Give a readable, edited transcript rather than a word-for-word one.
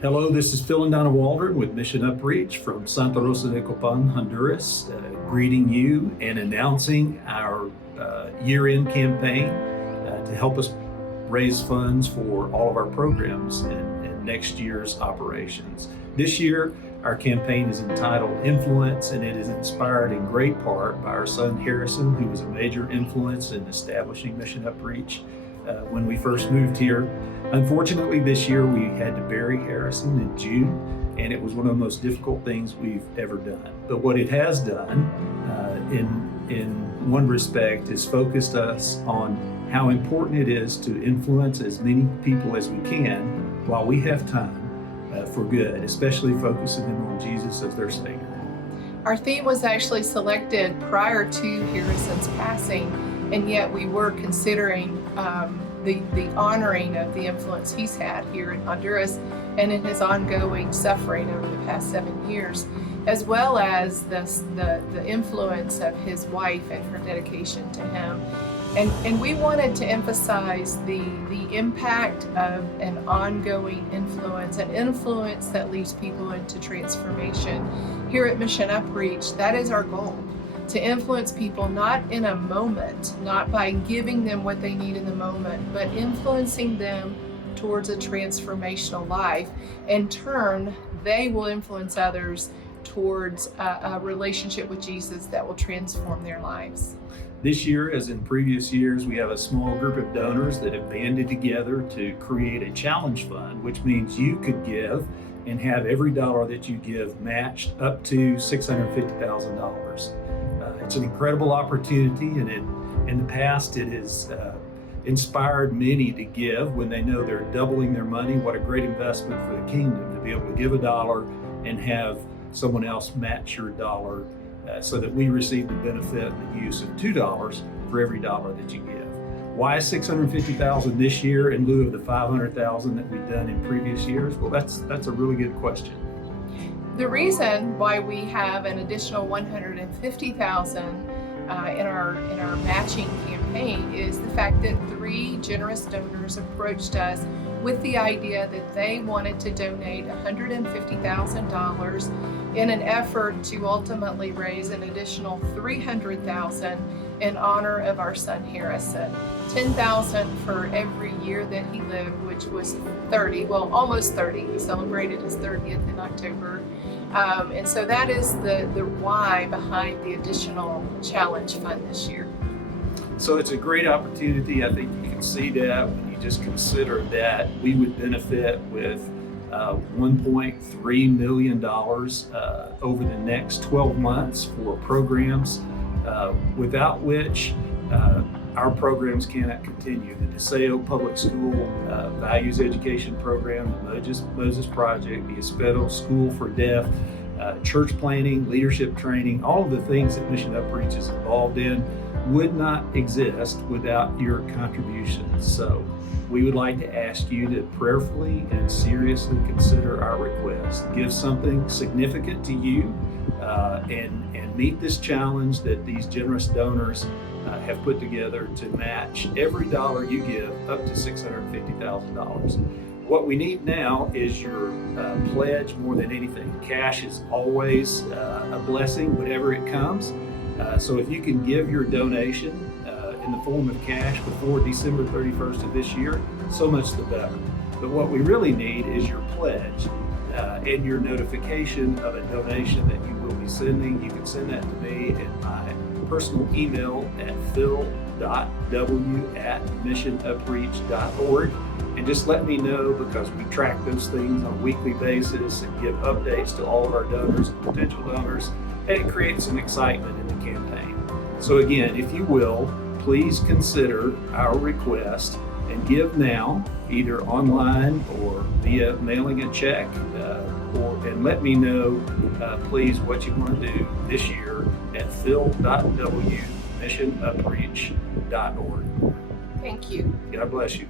Hello, this is Phil and Donna Waldron with Mission Upreach from Santa Rosa de Copan, Honduras, greeting you and announcing our year-end campaign to help us raise funds for all of our programs in next year's operations. This year, our campaign is entitled Influence, and it is inspired in great part by our son Harrison, who was a major influence in establishing Mission Upreach when we first moved here. Unfortunately, this year we had to bury Harrison in June, and it was one of the most difficult things we've ever done. But what it has done, in one respect, is focused us on how important it is to influence as many people as we can while we have time for good, especially focusing them on Jesus as their Savior. Our theme was actually selected prior to Harrison's passing, and yet we were considering the honoring of the influence he's had here in Honduras and in his ongoing suffering over the past 7 years, as well as the influence of his wife and her dedication to him. And we wanted to emphasize the impact of an ongoing influence, an influence that leads people into transformation. Here at Mission Upreach, that is our goal. To influence people not in a moment, not by giving them what they need in the moment, but influencing them towards a transformational life. In turn, they will influence others towards a relationship with Jesus that will transform their lives. This year, as in previous years, we have a small group of donors that have banded together to create a challenge fund, which means you could give and have every dollar that you give matched up to $650,000. It's an incredible opportunity, and in the past it has inspired many to give when they know they're doubling their money. What a great investment for the kingdom to be able to give a dollar and have someone else match your dollar so that we receive the benefit and the use of $2 for every dollar that you give. Why $650,000 this year in lieu of the $500,000 that we've done in previous years? Well, that's a really good question. The reason why we have an additional $150,000 in our matching campaign is the fact that 3 generous donors approached us with the idea that they wanted to donate $150,000 in an effort to ultimately raise an additional $300,000 in honor of our son Harrison. $10,000 for every year that he lived, which was 30, well, almost 30. He celebrated his 30th in October. And so that is the why behind the additional challenge fund this year. So it's a great opportunity. I think you can see that when you just consider that we would benefit with $1.3 million over the next 12 months for programs without which our programs cannot continue. The DeSeo Public School Values Education Program, the Moses Project, the Espedo School for Deaf, church planning, leadership training, all of the things that Mission Upreach is involved in would not exist without your contributions. So we would like to ask you to prayerfully and seriously consider our request. Give something significant to you and meet this challenge that these generous donors have put together to match every dollar you give up to $650,000. What we need now is your pledge more than anything. Cash is always a blessing whenever it comes. So if you can give your donation in the form of cash before December 31st of this year, so much the better. But what we really need is your pledge and your notification of a donation that you will be sending. You can send that to me at my personal email at phil.w@missionupreach.org, and just let me know, because we track those things on a weekly basis and give updates to all of our donors and potential donors, and it creates some excitement in the campaign. So again, if you will, please consider our request and give now, either online or via mailing a check, and let me know, please, what you want to do this year at phil.w@missionupreach.org. Thank you. God bless you.